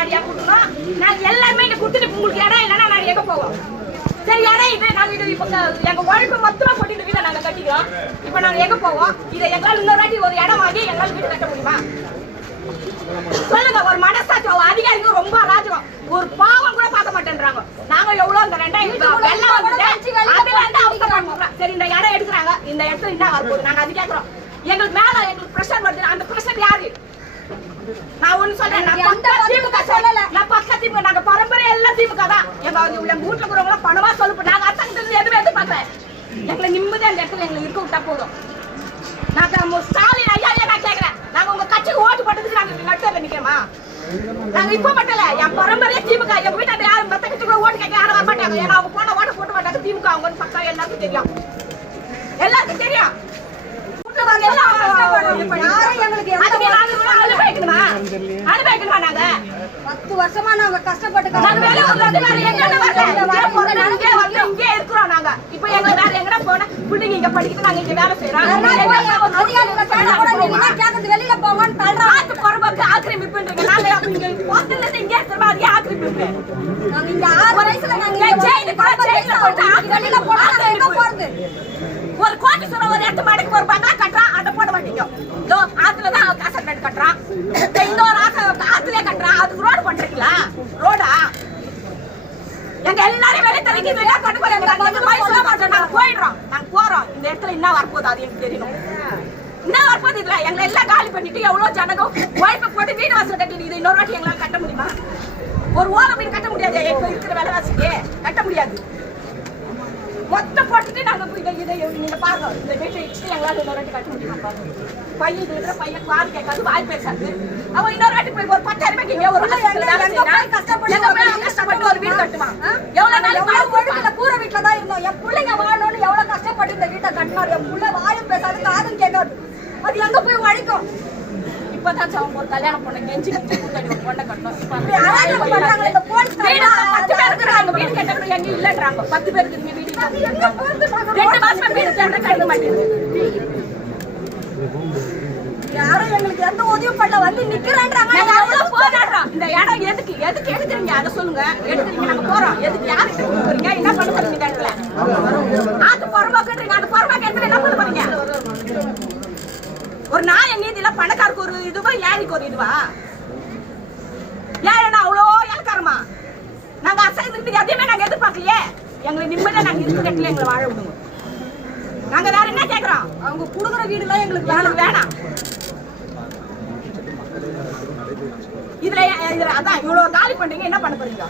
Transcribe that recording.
காடியா கொடுக்கணும் நாங்க எல்லாருமே இங்க கொடுத்துட்டு உங்களுக்கு இடம் இல்லைன்னா நாங்க எங்க போவோம்? சரி இடம் இது நாங்க இது இப்ப எங்க உழைப்பு மொத்தமா இந்த வீட்டை நாங்க கட்டிக்கிறோம். இப்ப நாங்க எங்க போவோம்? இதை எங்களால இன்னொரு வாட்டி ஒரு இடம் வாங்கி எங்களால வீடு கட்ட முடியுமா? சொல்லுங்க ஒரு மனசாட்சி அதிகாரிங்க ரொம்ப அராஜகம். ஒரு பாவம் கூட பார்க்க மாட்டேன்றாங்க. நாங்க எவ்வளவு இந்த ரெண்டாயிரம் வெள்ளம் வந்துட்டு அதுல இருந்து அவங்க பண்றோம். சரி இந்த இடம் எடுக்கிறாங்க. இந்த இடத்துல என்ன வரப்போகுது நாங்க அது கேக்குறோம். எங்களுக்கு மேல எங்களுக்கு பிரஷர் வருது. அந்த பிரஷர் யாரு? நான் ஒண்ணு சொல்றேன். நான் பக்கா திமுக சொல்லல நான் பக்கா திமுக நாங்க பரம்பரை எல்லாம் திமுக தான். எங்க எங்க வீட்டுல இருக்கிறவங்க பணமா சொல்லு நாங்க அரசாங்கத்துல எதுவுமே எதிர்பார்க்கல. எங்களை நிம்மதியா அந்த இடத்துல எங்களை இருக்க விட்டா போதும். நாங்க ஸ்டாலின் ஐயா நான் கேக்குறேன். நாங்க உங்க கட்சிக்கு ஓட்டு போட்டதுக்கு நாங்க நடுத்தர நிக்கிறோமா? நாங்க இப்ப மட்டும் என் பரம்பரையே திமுக. எங்க வீட்டாண்ட யாரும் மத்த கட்சி கூட ஓட்டு கேட்க யாரும் வர மாட்டாங்க. ஏன்னா அவங்க போன ஓட்டு போட்டு மாட்டாங்க திமுக. அவங்க பக்கம் எல்லாருக்கும் தெரியும். எல்லாருக்கும் தெரியும் வீட்டுல எல்லாம் யாரும் எங்களுக்கு எந்த அதுக்கு நாங்க கூட அனுபவிக்கணுமா அனுபவிக்கணுமா நாங்க பத்து வருஷமா நாங்க கஷ்டப்பட்டு. இங்கே வந்து இங்கே இருக்கிறோம் நாங்க. இப்ப எங்க வேற எங்கடா போனா, பிள்ளைங்க இங்க படிக்குது, நாங்க இங்க வேலை கேட்கறது வெளியில போங்கன்னு தள்ளுறாங்க புறம்போக்கு ஆக்கிரமிப்புன்றீங்க. நாங்க இங்க இருந்து இங்கே இருக்கிறோம், அது ஆக்கிரமிப்பு? நாங்க இங்க ஆறு வயசுல நாங்க ஜெயிலுக்கு வெளியில போனா எங்க போறது ஒரு கோட்டீஸ்வரன் ஒரு எட்டு மாடிக்கு எங்க எல்லாரும் வெளியே தள்ளி வெளியே கொண்டு போய் எங்களை வந்து போய் சொல்ல மாட்டோம் நாங்க போயிடுறோம். நாங்க போறோம். இந்த இடத்துல என்ன வரப்போகுது அது எனக்கு தெரியணும். என்ன வரப்போகுது இதுல? எங்களை எல்லாம் காலி பண்ணிட்டு எவ்வளவு ஜனகம்? உழைப்பு போட்டு வீடு வாசல் கட்டிட்டு இது இன்னொரு வாட்டி எங்களால் கட்ட முடியுமா? ஒரு ஓலை வீடு கட்ட முடியாது. இப்ப இருக்கிற விலைவாசிக்கு கட்ட முடியாது. மொத்தம் போட்டுட்டு நாங்க இதை இதை நீங்க பாருங்க இந்த வீட்டை இடிச்சுட்டு எங்களால இன்னொரு வாட்டி கட்ட முடியுமா பையன் இது இருக்கிற பையன் காது கேட்காது வாய் பேசாது அவன் இன்னொரு வாட்டி போய் ஒரு பத்தாயிரம் ரூபாய்க்கு இங்க ஒரு ஆஸ்பத்திரியில வேலை கஷ்டப்பட்டு கஷ்டப்பட்டு ஒரு வீடு கட்டுவான் எவ்வளவு நாள் எவ்வளவு வாழ ஒழுக்கத்துல கூரை வீட்டுல தான் இருந்தோம் என் பிள்ளைங்க வாழணும்னு எவ்வளவு கஷ்டப்பட்டு இந்த வீட்டை கட்டினாரு என் புள்ள வாயும் பேசாது காதும் கேட்காது அது எங்க போய் வழிக்கும் இப்பதான் சவன் ஒரு கல்யாணம் பொண்ணு கெஞ்சி கெஞ்சி கூத்தாடி ஒரு பொண்ணை கட்டணும் இப்ப இந்த போலீஸ் வீடு பத்து பேர் வீடு கட்டணும் எங்க இல்லன்றாங்க பத்து பேருக்கு வீடு ரெண்டு மாசமா வீடு தேட கட்ட மாட்டேங்குது யாரும் எங்களுக்கு எந்த உதவியும் பண்ணல. வந்து நிக்கிறேன்றாங்க நாங்க போராடுறோம். இந்த இடம் எதுக்கு? எதுக்கு எடுக்கிறீங்க? அதை சொல்லுங்க. எடுக்கிறீங்க. நாங்க போறோம். எதுக்கு யாருக்கு கொடுக்குறீங்க? என்ன பண்ண போறீங்க இந்த இடத்துல? அது புறம்போக்குன்றீங்க அது புறம்போக்கு என்ன பண்ண போறீங்க? ஒரு நாய நீதியில பணக்காருக்கு ஒரு இதுவா ஏழைக்கு ஒரு இதுவா? ஏழைன்னா அவ்வளோ இலக்காரமா நாங்க அசைந்துட்டு எதையுமே எங்களை வாழ விடுங்க. நாங்க வேற என்ன கேக்குறோம்? அவங்க குடுக்குற எங்களுக்கு வேணாம். இதுல இதுல அதான் இவ்வளவு காலி பண்றீங்க என்ன பண்ண போறீங்க?